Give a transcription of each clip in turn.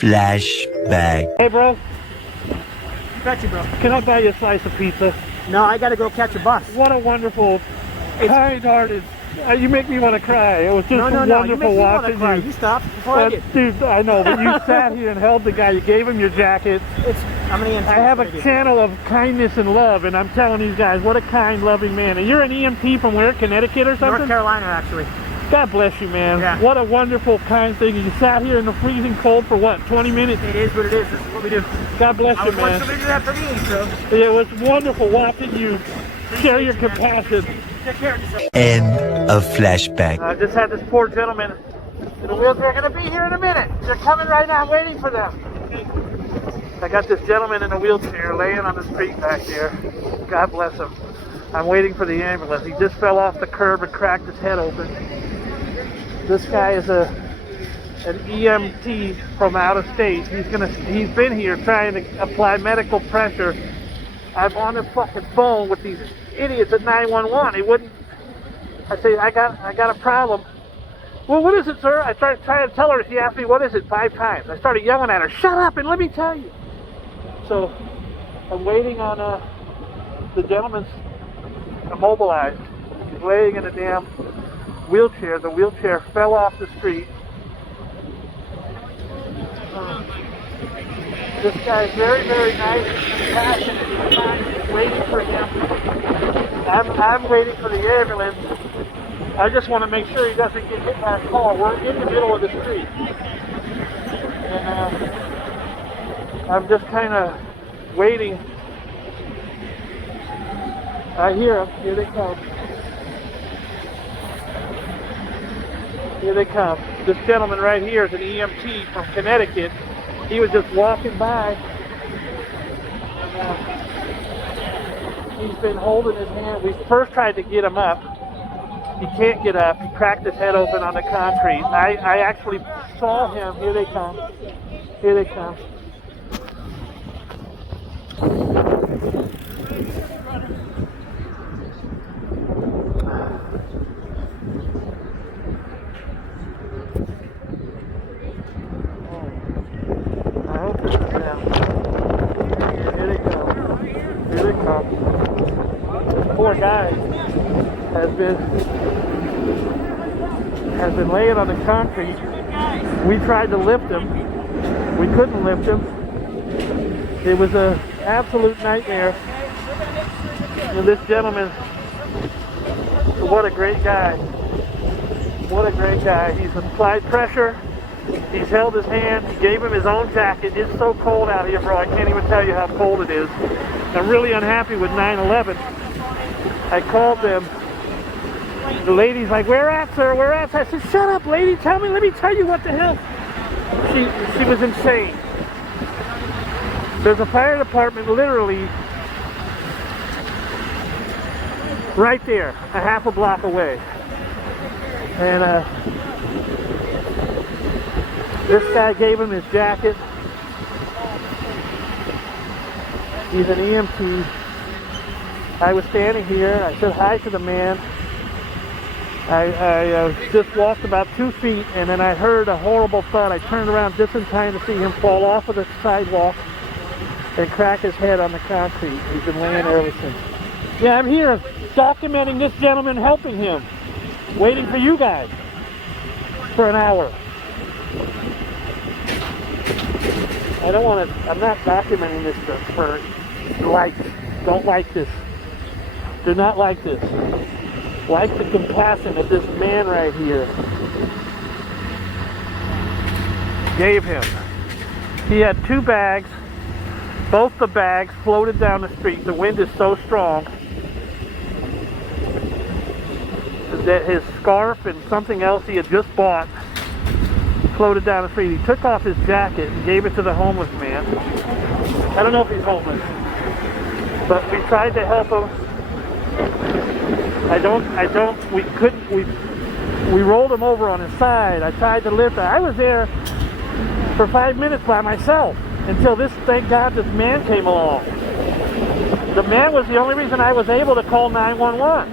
Flashback. Hey, bro. Got you, bro. Can I buy you a slice of pizza? No, I gotta go catch a bus. What a wonderful, kind-hearted. You make me want to cry. It was just No, you wonderful make me want to watching cry. you. You stopped before I did. Dude, I know, but you sat here and held the guy. You gave him your jacket. I'm an EMT. I have a channel of kindness and love, and I'm telling these guys, what a kind, loving man. And you're an EMT from where? Connecticut or something? North Carolina, actually. God bless you, man. Yeah. What a wonderful, kind thing. You sat here in the freezing cold for what, 20 minutes? It is what it is. This is what we do. God bless you, I want man. somebody to do that for me, so. Yeah, it was wonderful watching you share your compassion. Take care of yourself. End of flashback. I just had this poor gentleman in a wheelchair. They're going to be here in a minute. They're coming right now. I'm waiting for them. I got this gentleman in a wheelchair laying on the street back here. God bless him. I'm waiting for the ambulance. He just fell off the curb and cracked his head open. This guy is an EMT from out of state. He's been here trying to apply medical pressure. I'm on the fucking phone with these idiots at 911. He wouldn't. I say, I got a problem. Well, what is it, sir? I started trying to tell her. She asked me, what is it, 5 times. I started yelling at her, shut up and let me tell you. So I'm waiting on the gentleman's immobilized. He's laying in a damn wheelchair. The wheelchair fell off the street. This guy's very, very nice and passionate. I'm waiting for him. I'm waiting for the ambulance. I just want to make sure he doesn't get hit by a car. We're in the middle of the street. And I'm just kind of waiting. I hear them. Here they come. Here they come. This gentleman right here is an EMT from Connecticut. He was just walking by. And, he's been holding his hand. We first tried to get him up. He can't get up. He cracked his head open on the concrete. I actually saw him. Here they come. Here they come. I hope this is them. Here they come. Here they come. This poor guy has been laying on the concrete. We tried to lift him. We couldn't lift him. It was an absolute nightmare. And this gentleman, what a great guy. What a great guy. He's applied pressure. He's held his hand. He gave him his own jacket. It's so cold out here, bro. I can't even tell you how cold it is. I'm really unhappy with 9/11. I called them. The lady's like, where at, sir? Where at? I said, shut up, lady. Let me tell you what the hell. She was insane. There's a fire department literally right there, a half a block away. And this guy gave him his jacket. He's an EMT. I was standing here. I said hi to the man. I just walked about 2 feet, and then I heard a horrible thud. I turned around just in time to see him fall off of the sidewalk and crack his head on the concrete. He's been laying there ever since. Yeah, I'm here documenting this gentleman helping him, waiting for you guys for an hour. I don't want to, I'm not documenting this for likes. Don't like this. Do not like this. Like the compassion that this man right here gave him. He had 2 bags. Both the bags floated down the street. The wind is so strong that his scarf and something else he had just bought floated down the street. He took off his jacket and gave it to the homeless man. I don't know if he's homeless, but we tried to help him. We rolled him over on his side. I tried to lift him. I was there for 5 minutes by myself until thank God this man came along. The man was the only reason I was able to call 911.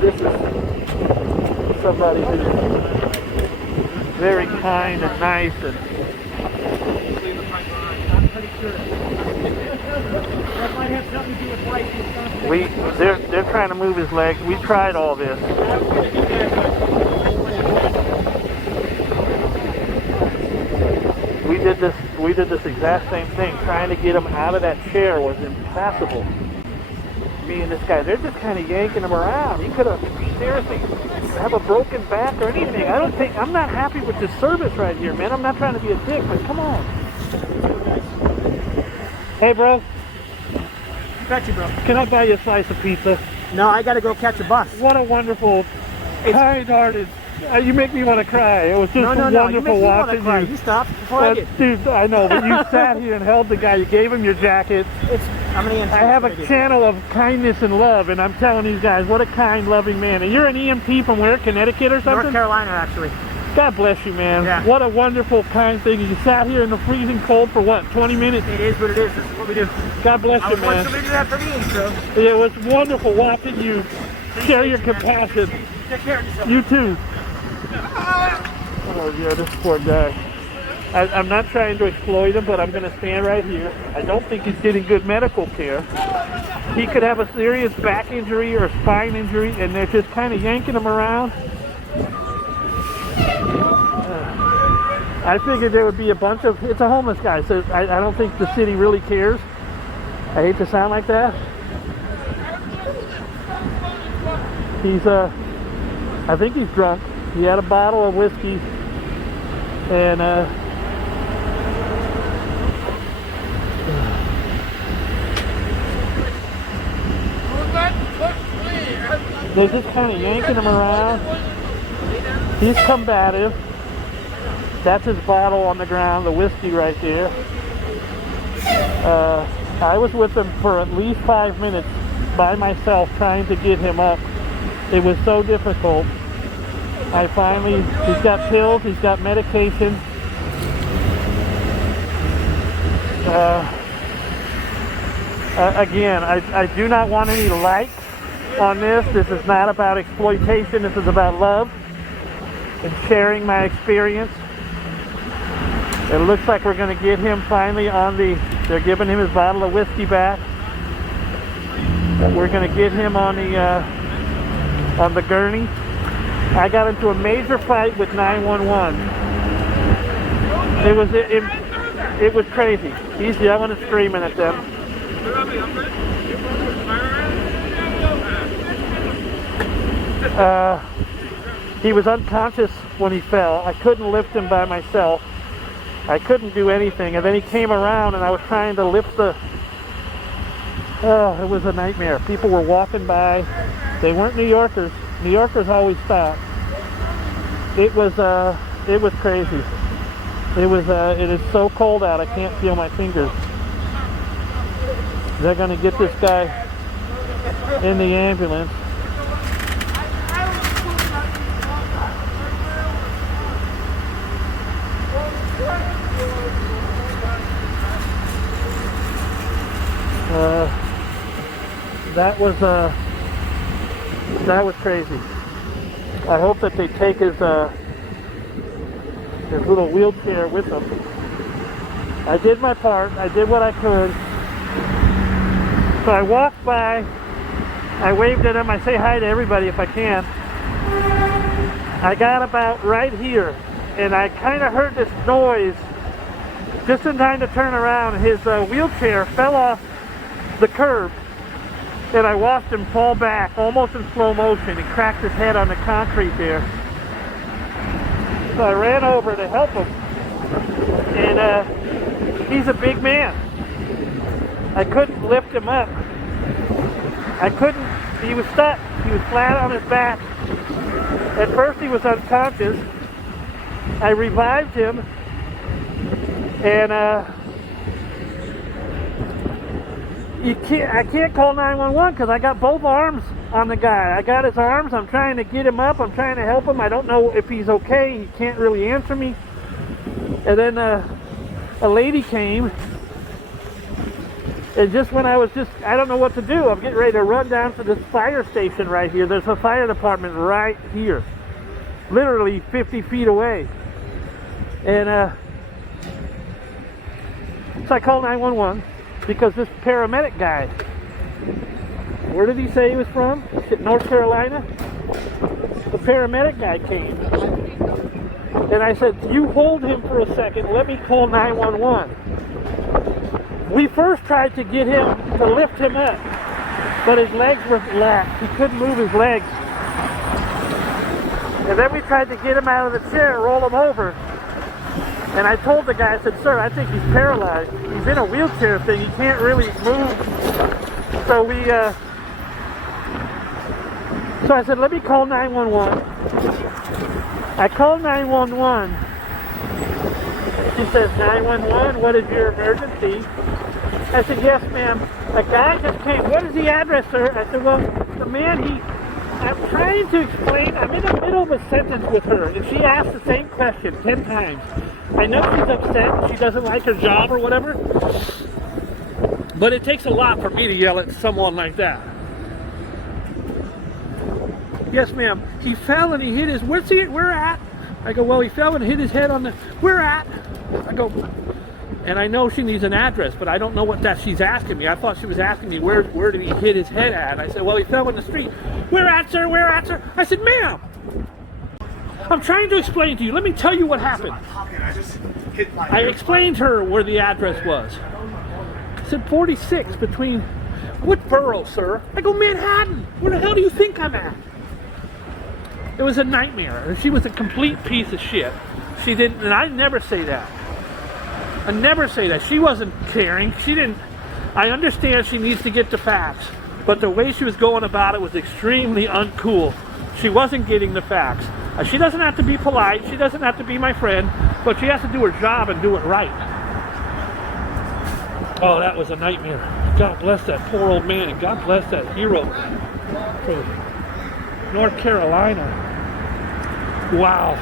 This is somebody who's very kind and nice, and I'm pretty sure that might have something to do with life. they're trying to move his legs. We tried all this. We did this exact same thing. Trying to get him out of that chair was impossible. Me and this guy, they're just kind of yanking him around. He could have seriously have a broken back or anything. I'm not happy with this service right here, man. I'm not trying to be a dick, but come on. Hey, bro. Got you, bro. Can I buy you a slice of pizza? No, I gotta go catch a bus. What a wonderful, kind-hearted. You make me want to cry. It was just No, wonderful you make me want to watching cry. you. You stopped before I did. Dude, I know, but you sat here and held the guy. You gave him your jacket. I'm an EMT. I have a channel of kindness and love, and I'm telling these guys, what a kind, loving man. And you're an EMT from where? Connecticut or something? North Carolina, actually. God bless you, man. Yeah. What a wonderful, kind thing. You sat here in the freezing cold for what, 20 minutes? It is what it is. This is what we do. God bless I you, was man. once somebody do that for me, so. It was wonderful watching you share your compassion. Take care of yourself. You too. Oh, yeah, this poor guy. I'm not trying to exploit him, but I'm going to stand right here. I don't think he's getting good medical care. He could have a serious back injury or spine injury, and they're just kind of yanking him around. I figured there would be a bunch of... It's a homeless guy, so I don't think the city really cares. I hate to sound like that. He's, I think he's drunk. He had a bottle of whiskey, and, they're just kind of yanking him around. He's combative. That's his bottle on the ground, the whiskey right there. I was with him for at least 5 minutes by myself trying to get him up. It was so difficult. He's got pills, he's got medication. Again, I do not want any likes on this. This is not about exploitation. This is about love and sharing my experience. It looks like we're going to get him finally they're giving him his bottle of whiskey back. We're going to get him on the gurney. I got into a major fight with 911. It was crazy. He's yelling and screaming at them. He was unconscious when he fell. I couldn't lift him by myself. I couldn't do anything. And then he came around and I was trying to lift it was a nightmare. People were walking by. They weren't New Yorkers. New Yorkers always stop. It was crazy. It is so cold out, I can't feel my fingers. They're gonna get this guy in the ambulance. That was crazy. I hope that they take his little wheelchair with them. I did my part. I did what I could. So I walked by. I waved at him. I say hi to everybody if I can. I got about right here, and I kind of heard this noise just in time to turn around. His wheelchair fell off the curb, and I watched him fall back almost in slow motion. He cracked his head on the concrete there. So I ran over to help him, and he's a big man. I couldn't lift him up. He was stuck. He was flat on his back. At first he was unconscious. I revived him, and I can't call 911 because I got both arms on the guy. I got his arms. I'm trying to get him up. I'm trying to help him. I don't know if he's okay. He can't really answer me. And then a lady came, And just when I don't know what to do. I'm getting ready to run down to this fire station right here. There's a fire department right here. Literally 50 feet away. And so I called 911 because this paramedic guy, where did he say he was from? North Carolina? The paramedic guy came. And I said, you hold him for a second, let me call 911. We first tried to get him to lift him up, but his legs were lax. He couldn't move his legs. And then we tried to get him out of the chair, roll him over. And I told the guy, I said, sir, I think he's paralyzed. He's in a wheelchair thing. He can't really move. So so I said, let me call 911. I called 911. She says, 911, what is your emergency? I said, yes, ma'am. A guy just came. What is the address, sir? I said, well, the man, I'm trying to explain. I'm in the middle of a sentence with her, and she asked the same question 10 times. I know she's upset. She doesn't like her job or whatever. But it takes a lot for me to yell at someone like that. Yes, ma'am. He fell and he hit his... Where at? I go, well, he fell and hit his head on the... Where at? I go... And I know she needs an address, but I don't know what that she's asking me. I thought she was asking me where did he hit his head at? I said, well, he fell in the street. Where at, sir? Where at, sir? I said, ma'am, I'm trying to explain to you. Let me tell you what happened. I explained to her where the address was. I said 46 between... What borough, sir? I go, Manhattan. Where the hell do you think I'm at? It was a nightmare. She was a complete piece of shit. She didn't, and I never say that. I never say that. She wasn't caring. She didn't. I understand she needs to get the facts, but the way she was going about it was extremely uncool. She wasn't getting the facts. She doesn't have to be polite. She doesn't have to be my friend, but she has to do her job and do it right. Oh, that was a nightmare. God bless that poor old man, and God bless that hero from North Carolina. Wow.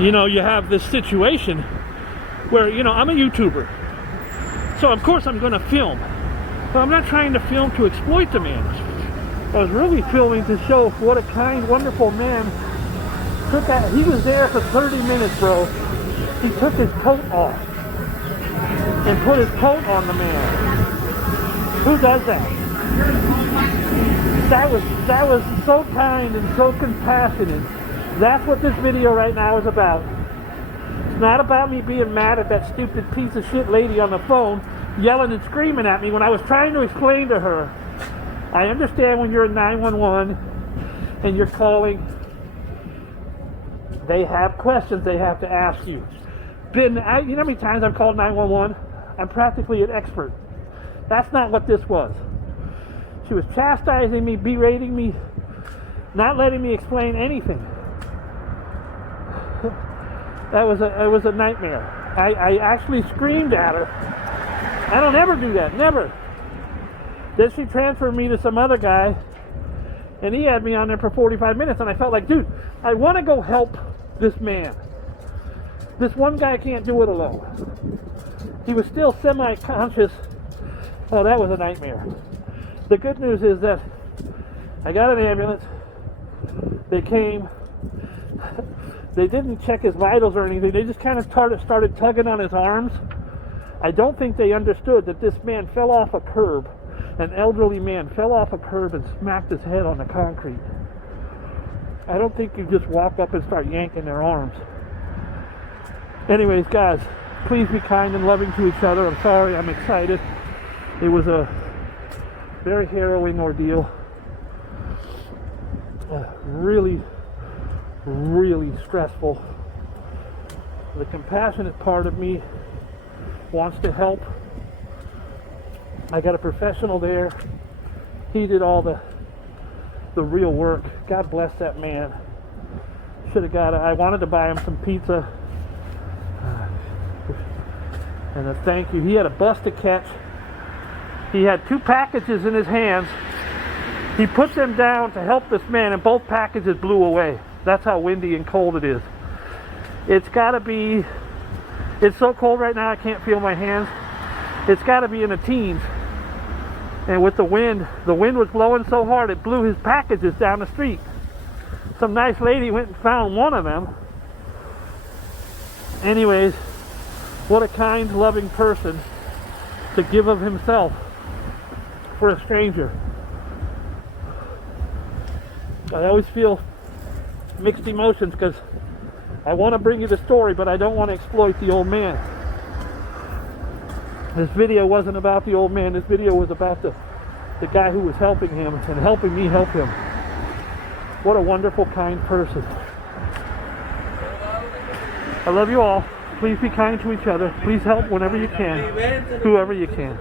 You know, you have this situation where, you know, I'm a YouTuber. So, of course, I'm going to film. But I'm not trying to film to exploit the man. I was really filming to show what a kind, wonderful man. He was there for 30 minutes, bro. He took his coat off and put his coat on the man. Who does that? That was so kind and so compassionate. That's what this video right now is about. It's not about me being mad at that stupid piece of shit lady on the phone yelling and screaming at me when I was trying to explain to her. I understand when you're in 911 and you're calling, they have questions they have to ask you. You know how many times I've called 911? I'm practically an expert. That's not what this was. She was chastising me, berating me, not letting me explain anything. It was a nightmare. I actually screamed at her. I don't ever do that, never. Then she transferred me to some other guy, and he had me on there for 45 minutes, and I felt like, dude, I want to go help this man. This one guy can't do it alone. He was still semi-conscious. Oh, that was a nightmare. The good news is that I got an ambulance. They came. They didn't check his vitals or anything. They just kind of started tugging on his arms. I don't think they understood that this man fell off a curb. An elderly man fell off a curb and smacked his head on the concrete. I don't think you just walk up and start yanking their arms. Anyways, guys, please be kind and loving to each other. I'm sorry, I'm excited. It was a very harrowing ordeal. Really stressful. The compassionate part of me wants to help. I got a professional there. He did all the real work. God bless that man. Should have I wanted to buy him some pizza and a thank you. He had a bus to catch. He had 2 packages in his hands. He put them down to help this man, and both packages blew away. That's how windy and cold it is. It's got to be... It's so cold right now I can't feel my hands. It's got to be in the teens. And with the wind was blowing so hard it blew his packages down the street. Some nice lady went and found one of them. Anyways, what a kind, loving person to give of himself for a stranger. I always feel mixed emotions because I want to bring you the story, but I don't want to exploit the old man. This video wasn't about the old man. This video was about the guy who was helping him and helping me help him. What a wonderful, kind person. I love you all. Please be kind to each other. Please help whenever you can, whoever you can.